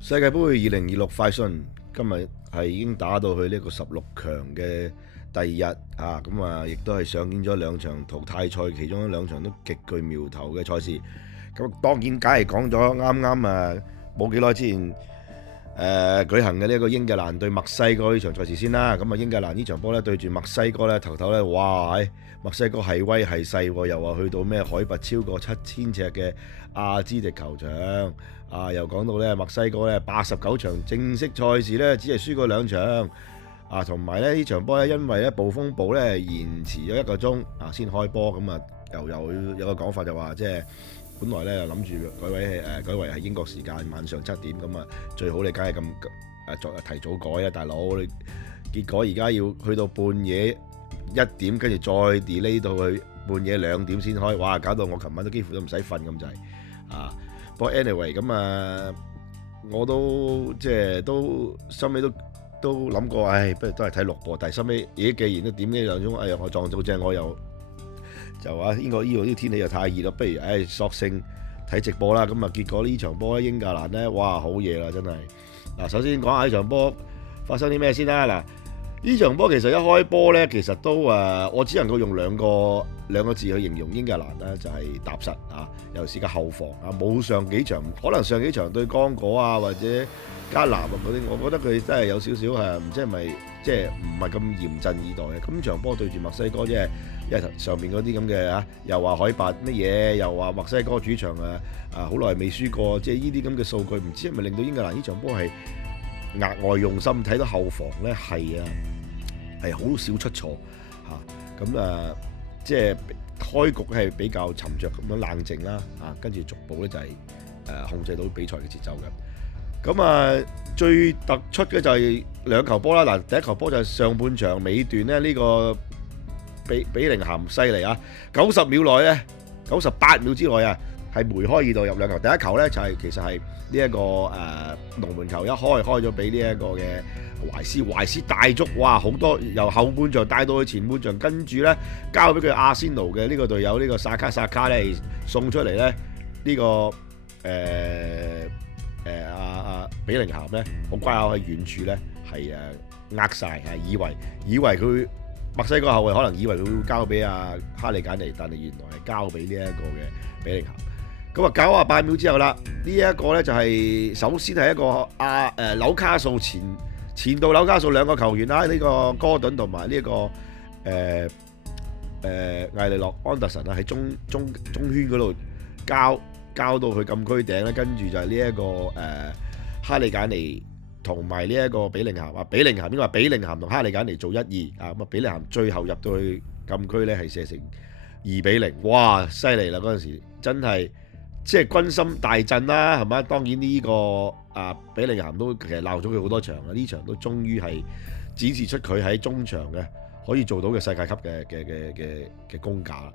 世界盃2026快訊今日係已經打到去呢個16強嘅第二日啊，咁啊亦都係上演咗兩場淘汰賽，其中兩場都極具苗頭嘅賽事。咁當然梗係講咗啱啱冇幾耐之前舉行嘅呢一個英格蘭對墨西哥呢場賽事先啦。咁啊英格蘭呢場波咧對住墨西哥咧頭咧，哇！墨西哥係威係勢喎，又話去到咩海拔超過7000尺嘅阿茲迪球場啊，又講到咧墨西哥咧89場正式賽事咧只係輸過2場啊，同埋咧呢場波咧因為咧暴風暴咧延遲咗1個鐘啊先開波，咁啊又有個講法就話即係本來咧諗住改為係英國時間晚上7點，咁啊最好你梗係咁提早改啊，大佬！結果而家要去到半夜1點，跟住再 delay 到去半夜2點先開，哇！搞到我琴晚都幾乎都唔使瞓咁滯啊！不過 anyway 咁啊，我都即係都收尾都諗過，不如都係睇錄播。但係收尾既然都點呢2鐘，我撞到正，我又就話呢度啲天氣又太熱啦，不如索性睇直播啦。咁啊結果呢場波英格蘭咧，哇好嘢啦真係！嗱，首先講下呢場波發生啲咩先啦。嗱，呢場波其實一開波咧，其實都我只能夠用兩個字去形容英格蘭啦，就係踏實啊！尤其是個後防啊，冇上幾場，可能上幾場對剛果啊或者加納啊嗰啲，我覺得佢真係有少少唔知係咪即係唔係咁嚴陣以待嘅。咁場波對住墨西哥，即係因為上面嗰啲咁嘅又話海拔乜嘢，又話墨西哥主場好耐未輸過，即係呢啲咁嘅數據，唔知係咪令到英格蘭呢場波係額外用心睇到後防咧係好少出錯嚇，咁即係開局係比較沉着咁樣冷靜啦，跟住逐步咧就係控制到比賽嘅節奏嘅。咁最突出嘅就係2球波啦。嗱，第一球波就係上半場尾段咧，呢個比靈咸犀利啊！90秒內咧，98秒之內係梅開二度入2球。第一球咧就係其實係呢一個龍門球一開咗俾呢一個嘅懷斯大足，哇！好多由後半場帶到去前半場，跟住咧交俾佢阿仙奴嘅呢個隊友呢個薩卡咧送出嚟咧呢個比靈咸咧好乖巧喺遠處咧係呃晒，以為佢墨西哥後衞可能以為佢會交俾哈利簡尼，但係原來係交俾呢一個嘅比靈咸。咁98秒之後啦，呢一個咧就係首先係一個紐卡素前度紐卡素2個球員啦，呢個哥頓同埋呢個艾利諾安德臣喺中圈嗰度交到去禁區頂咧，跟住就係呢一個哈利簡尼同埋呢一個比靈咸比靈咸應該話比靈咸同哈利簡尼做1-2咁啊，比靈咸最後入到去禁區咧係射成2-0，哇！犀利啦，嗰陣時真係即係軍心大振啦，係咪？當然呢個比靈咸都其實鬧咗佢好多場啦，呢場都終於係展示出佢喺中場嘅可以做到嘅世界級嘅功架啦。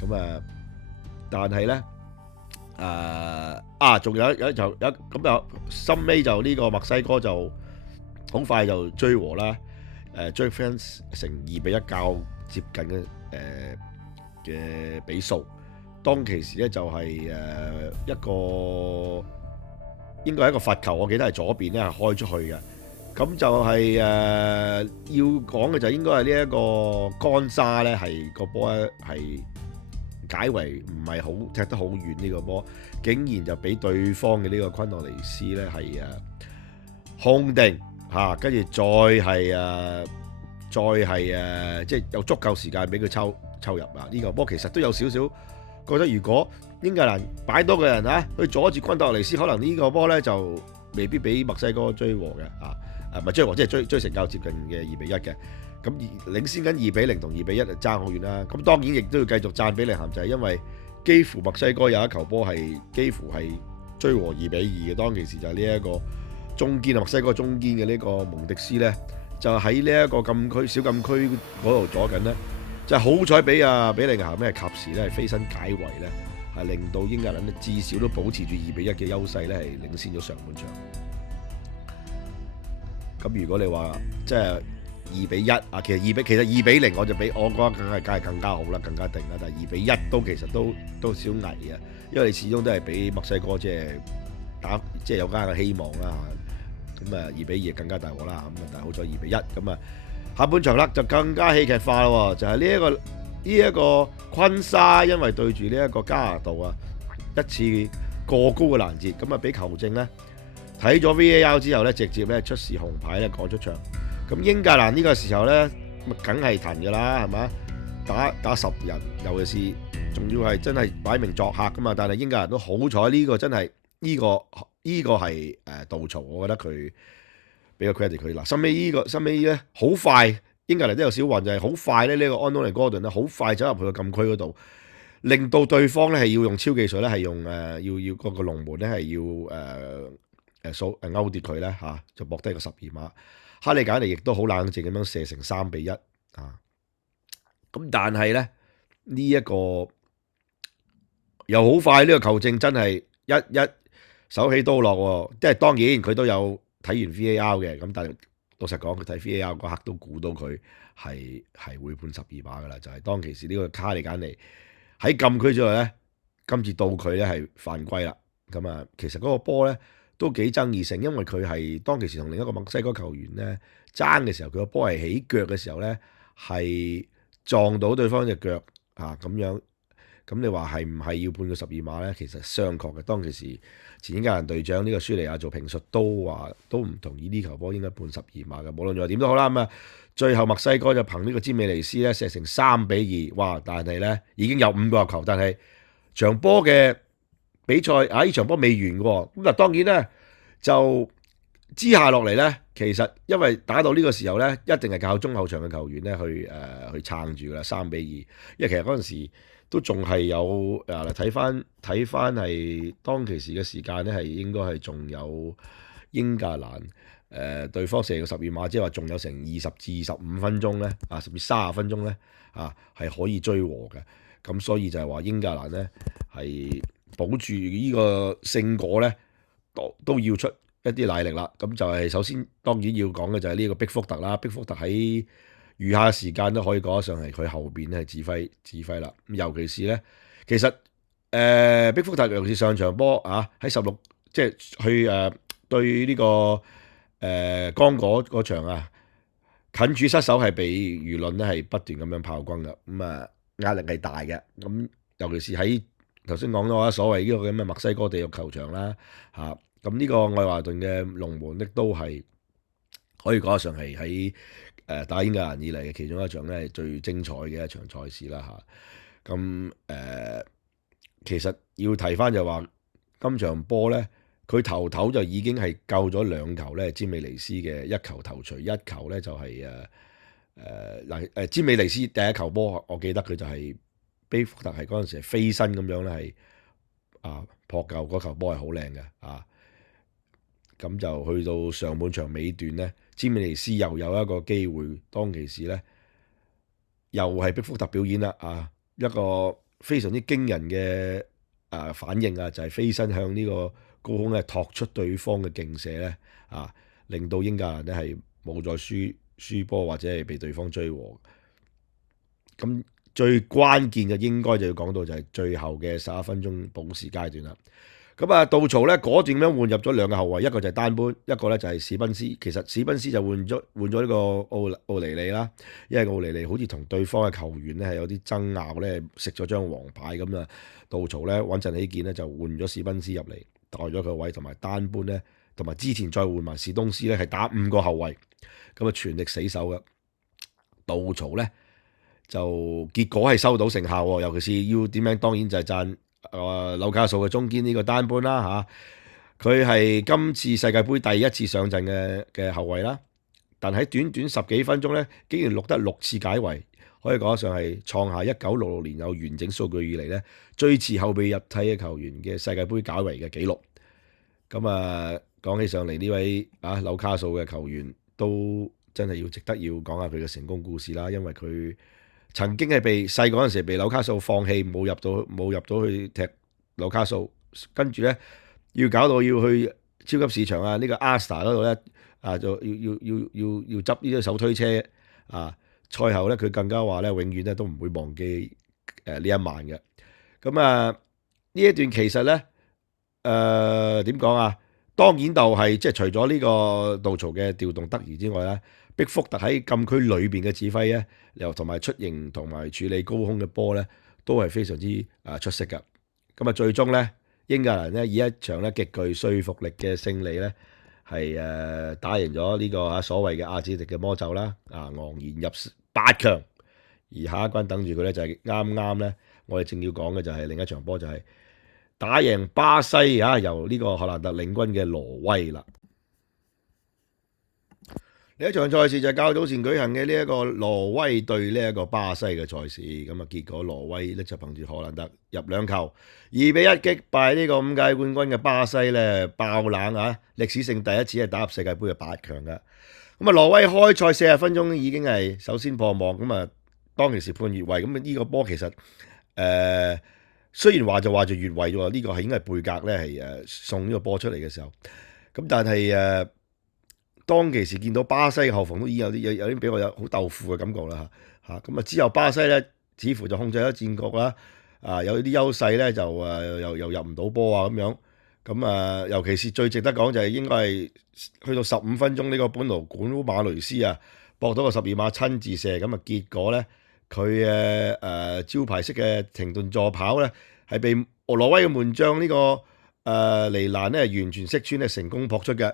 咁但係咧仲有一球咁就深尾就呢個墨西哥就好快就追和啦，追翻成2-1較接近嘅比數。當其時咧就係一個應該係一個罰球，我記得係左邊咧係開出去嘅。咁就係要講嘅就應該係呢一個干沙咧係個波咧係解圍唔係好踢得好遠，呢個波竟然就俾對方嘅呢個昆諾尼斯咧係控定跟住再係即係有足夠時間俾佢抽入呢個波其實都有少少覺得，如果英格蘭擺多個人去阻住昆諾尼斯，可能呢個波咧就未必俾墨西哥追和嘅唔係追和，即係追成較接近嘅2-1嘅。咁領先緊2-0同2-1就爭好遠啦。咁當然亦都要繼續讚比靈咸，就係因為幾乎墨西哥有一球波係幾乎係追和2-2嘅。當其時就係呢一個中堅墨西哥中堅嘅呢個蒙迪斯咧，就喺呢一個小禁區嗰度阻緊咧，就好彩俾比靈咸咩及時咧係飛身解圍咧，係令到英格蘭咧至少都保持住2-1嘅優勢咧，係領先咗上半場。咁如果你話即係2-1其實2-0我就我覺得梗係更加好啦，更加定啦。但係2-1都其實都少危嘅，因為你始終都係俾墨西哥即係即係有間嘅希望啦嚇。咁2-2更加大鑊啦，咁但係好彩2-1咁啊。下半場啦就更加戲劇化咯，就係呢一個昆沙因為對住呢一個加拿大啊一次過高嘅攔截，咁啊俾球證咧睇咗 VAR 之後咧，直接咧出示紅牌咧趕出場。咁英格蘭呢個時候咧，咪梗係騰㗎啦，係嘛？打10人，尤其是仲要係真係擺明作客㗎嘛。但係英格蘭都好彩，呢個真係呢個係杜曹，我覺得佢俾個 credit 佢嗱。收尾咧好快，英格蘭都有小運，就係好快咧呢個安東尼哥頓咧好快走入去個禁區嗰度，令到對方咧係要用超技術咧係用要嗰個龍門咧係要勾跌佢咧嚇，就搏低個12碼。哈利簡尼亦都好冷靜咁樣射成3-1啊！咁但係咧呢一個又好快，呢個球證真係一手起刀落喎，即係當然佢都有睇完 VAR 嘅，咁但係老實講，佢睇 VAR 嗰刻都估到佢係會判12碼噶啦，就係當其時呢個哈利簡尼喺禁區之內咧，今次到佢咧係犯規啦。咁啊，其實嗰個波咧都幾爭議性，因為佢係當其時同另一個墨西哥球員咧爭嘅時候，佢個波係起腳嘅時候咧係撞到對方隻腳啊咁樣。咁你話係唔係要判佢12碼咧？其實商榷嘅。當其時前英格蘭隊長呢個舒尼亞做評述都話都唔同意呢球波應該判12碼嘅。無論如何點都好啦，咁啊最後墨西哥就憑呢個詹美尼斯咧射成3-2，哇！但係咧已經有5個入球，但係場波嘅比賽呢場波未完嘅喎。咁嗱當然咧就之下落嚟咧，其實因為打到呢個時候咧，一定係靠中後場嘅球員咧去撐住㗎啦，3-2。因為其實嗰陣時都仲係有睇翻係當其時嘅時間咧，係應該係仲有英格蘭對方射個12碼，即係話仲有成20至25分鐘咧，甚至30分鐘咧係可以追和嘅。咁所以就係話英格蘭咧係保住呢個勝果咧，都要出一啲奶力啦。咁就係首先當然要講嘅就係呢個碧福特啦。碧福特喺餘下嘅時間都可以講得上係佢後邊咧指揮啦。尤其是咧，其實碧福特尤其是上場波喺16即係去對呢個剛果嗰場近處失手係被輿論咧係不斷咁樣炮轟嘅。咁壓力係大嘅。咁尤其是喺頭先講咗所謂呢個咁嘅墨西哥地獄球場啦咁呢個愛華頓嘅龍門咧都係可以講得上係喺打英格蘭以嚟嘅其中一場咧最精彩嘅一場賽事啦咁其實要提翻就話今場波咧，佢頭就已經係救咗2球咧，詹美尼斯嘅1球頭槌，1球咧就係詹美尼斯第一球波，我記得佢就係比福特係嗰陣時係飛身咁樣咧係撲救嗰球波係好靚嘅咁就去到上半場尾段咧，詹美尼斯又有一個機會，當其時咧又係碧福特表演啦一個非常之驚人嘅反應就係飛身向呢個高空咧托出對方嘅勁射咧令到英格蘭咧係冇再輸波或者係被對方追和。咁最關鍵嘅應該就要講到就係最後嘅11分鐘補時階段啦。咁杜曹咧嗰段咁樣換入咗2個後衞，一個就係丹班，一個咧就係史賓斯。其實史賓斯就換咗呢個奧尼利啦，因為奧尼利好似同對方嘅球員咧係有啲爭拗咧，食咗張黃牌咁啊。杜曹咧穩陣起見咧就換咗史賓斯入嚟代咗佢個位，同埋丹班咧，同埋之前再換埋史東斯咧係打5個後衞，咁全力死守嘅。杜曹咧就結果係收到成效喎，尤其是要點樣，當然就係讚紐卡素嘅中堅呢個丹班啦佢係今次世界盃第一次上陣嘅後衞啦，但喺短短10幾分鐘咧，竟然錄得6次解圍，可以講得上係創下1966年有完整數據以嚟咧最遲後備入替嘅球員嘅世界盃解圍嘅紀錄。咁講起上嚟呢位紐卡素嘅球員都真係值得要講下佢嘅成功故事啦，因為佢曾經係細個嗰陣時被紐卡素放棄，冇入到去踢紐卡素，跟住咧要搞到要去超級市場呢個 Asda 嗰度咧就要執呢啲手推車賽後咧佢更加話咧永遠咧都唔會忘記呢一晚嘅。咁呢一段其實咧點講啊？當然就係即係除咗呢個杜曹嘅調動得宜之外咧，碧福特喺禁區裏邊嘅指揮咧，又同埋出營同埋處理高空嘅波咧，都係非常之出色㗎。咁啊，最終咧英格蘭咧以一場咧極具說服力嘅勝利咧，係打贏咗呢個所謂嘅阿茲迪嘅魔咒啦，昂然入八強。而下一關等住佢咧就係啱啱咧，我哋正要講嘅就係另一場波就係打贏巴西啊，由呢個荷蘭特領軍嘅挪威啦。呢一場賽事就係較早前舉行嘅呢一個挪威對呢一個巴西嘅賽事，咁啊結果挪威咧就憑住荷蘭特入兩球2-1擊敗呢個5屆冠軍嘅巴西咧，爆冷啊！歷史性第一次係打入世界盃嘅8強噶。咁啊，挪威開賽40分鐘已經係首先破網，咁啊當其時判越位，咁啊呢個波其實雖然話就越位喎，呢個係應該係貝格咧係送呢個波出嚟嘅時候，咁但係當其時見到巴西嘅後防都已經有啲俾我有好豆腐嘅感覺啦嚇，咁啊之後巴西咧似乎就控制咗戰局啦，有啲優勢咧就又入唔到波啊咁樣，咁尤其是最值得講就係應該係去到15分鐘呢個本奴管馬雷斯搏到個12碼親自射，咁啊結果咧佢嘅招牌式嘅停頓助跑咧係被挪威嘅門將呢個尼蘭咧完全識穿咧成功撲出嘅。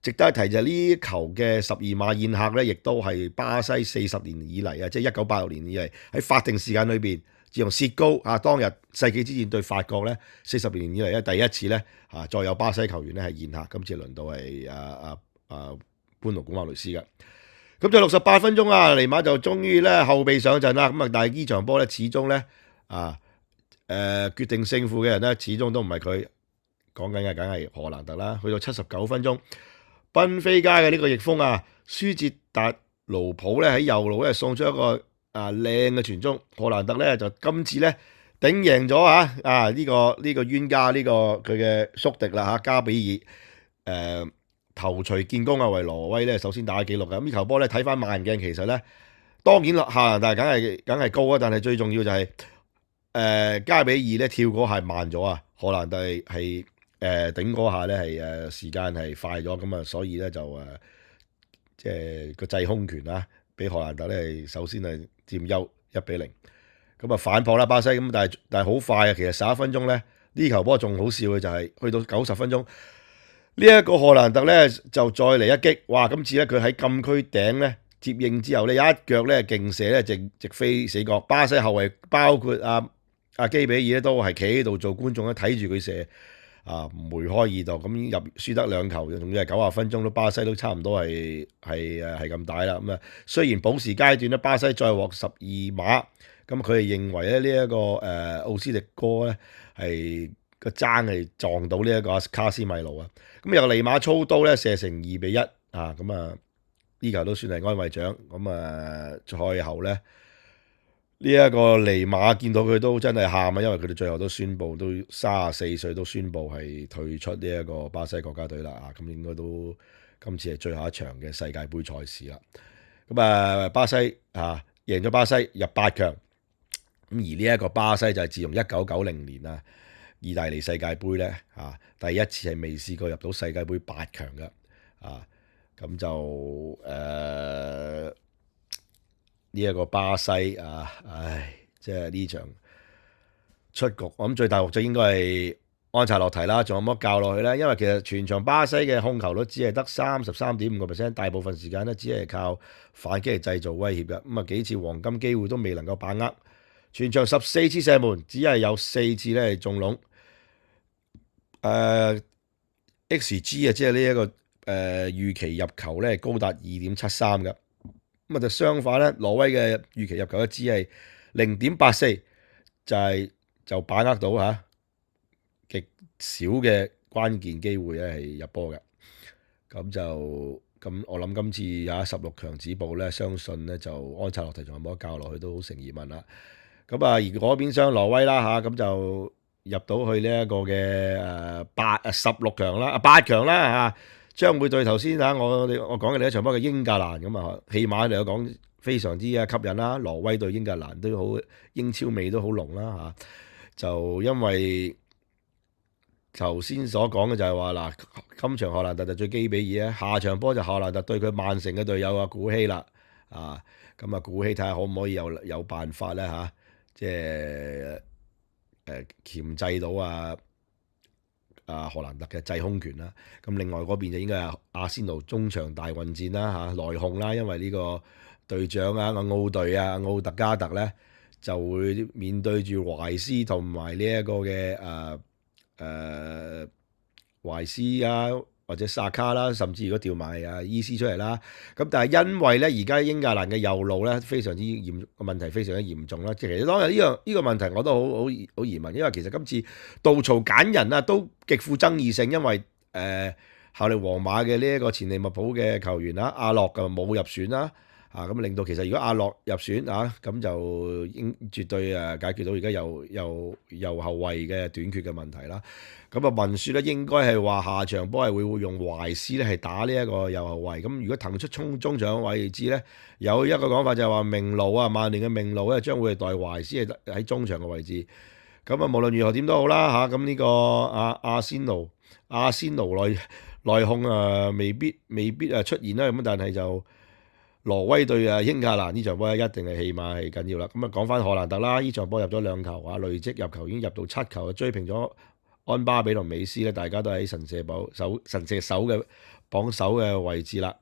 值得一提就係呢球嘅12碼宴客咧，亦都係巴西40年以嚟啊，即係1986年以嚟喺法定時間裏邊，自從薛高當日世紀之戰對法國咧40年以嚟咧第一次咧再有巴西球員咧係宴客，今次輪到係班奴古馬雷斯嘅。咁就68分鐘尼馬就終於咧後備上陣啦，咁啊但係呢場波咧始終咧決定勝負嘅人咧始終都唔係佢，講緊嘅梗係荷蘭特啦。去到79分鐘。賓菲加嘅呢個翼鋒舒捷達盧普咧喺右路咧送出一個靚嘅傳中，荷蘭特咧就今次咧頂贏咗呢個冤家呢個佢嘅宿敵啦加比爾頭槌建功為挪威咧首先打紀錄嘅。咁呢球波咧睇翻慢鏡，其實咧當然夏蘭特梗係高啊，但係最重要就係加比爾咧跳嗰下慢咗荷蘭特係。頂嗰下咧係時間係快咗，咁所以咧就即係個制空權俾荷蘭特咧係首先係佔優1-0，咁反撲啦巴西，咁但係好快其實11分鐘咧呢球波仲好笑嘅就係去到90分鐘呢一個荷蘭特咧就再嚟一擊，哇！今次咧佢喺禁區頂咧接應之後咧一腳咧勁射咧直飛死角，巴西後衞包括基比爾咧都係企喺度做觀眾咧睇住佢射。梅開二度，咁已經輸得2球，仲要係90分鐘，巴西都差唔多係咁大啦。咁雖然補時階段咧，巴西再獲12碼，咁佢哋認為咧呢一個奧斯迪哥咧係個踭係撞到呢一個卡斯米魯咁由尼馬操刀咧射成2-1咁呢球都算係安慰獎。咁賽後咧。呢一個尼馬見到佢都真係喊因為佢哋最後都宣布都34歲都宣布係退出呢一個巴西國家隊啦咁應該都今次係最後一場嘅世界盃賽事啦。咁巴西贏咗巴西入8強，咁而呢一個巴西就係自從1990年意大利世界盃咧第一次係未試過入到世界盃8強嘅咁就呢一個巴西即係呢場出局，我諗最大鑊就應該係安察洛提啦，仲有乜教落去咧？因為其實全場巴西嘅控球率只係得33.5%，大部分時間咧只係靠反擊嚟製造威脅嘅。咁幾次黃金機會都未能夠把握，全場14次射門，只係有4次咧係中籠。XG 即係呢一個預期入球咧高達2.73嘅。咁就相反咧，挪威嘅預期入球只係0.84，就把握到極少嘅關鍵機會咧係入波嘅。咁我諗今次16強止步咧，相信咧就安察洛提仲有冇得教落去都好成疑問啦。而嗰邊廂挪威啦咁就入到去呢一個嘅16強啦8強啦將會對頭先我講嘅另一場波嘅英格蘭咁起碼嚟講非常之吸引啦。挪威對英格蘭都好英超味都好濃啦就因為頭先所講嘅就係話嗱，今場荷蘭特就最基比爾啊，下場波就荷蘭特對佢曼城嘅隊友啊古希啦，啊咁啊古希睇下可唔可以有辦法咧嚇，即係鉗制到荷蘭特嘅制空權啦。咁另外嗰邊就應該係阿仙奴中場大混戰啦嚇，內訌啦，因為呢個隊長啊奧隊啊奧特加特咧就會面對住懷斯同埋呢一個嘅懷斯啊，或者薩卡啦，甚至如果調埋伊斯出嚟啦，咁但係因為咧而家英格蘭嘅右路咧非常之問題非常之嚴重啦，其實當日呢個問題我都好疑問，因為其實今次杜曹揀人啊都極富爭議性，因為效力皇馬嘅呢一個前利物浦嘅球員啦，阿洛就冇入選啦。咁令到其實如果阿洛入選咁就應絕對解決到而家右後衞嘅短缺嘅問題啦。咁文書咧應該係話下場波係會用懷斯咧係打呢一個右後衞。咁如果騰出中場位置咧，有一個講法就係話明路曼聯嘅明路咧將會係代懷斯係喺中場嘅位置。咁無論如何點都好啦咁呢個阿仙奴內訌未必出現啦。咁但係就挪威對英格蘭呢場波一定係起碼係緊要啦。咁講翻荷蘭特啦，呢場波入咗2球累積入球已經入到7球，追平咗安巴比同美斯咧，大家都喺神射手嘅榜首嘅位置啦。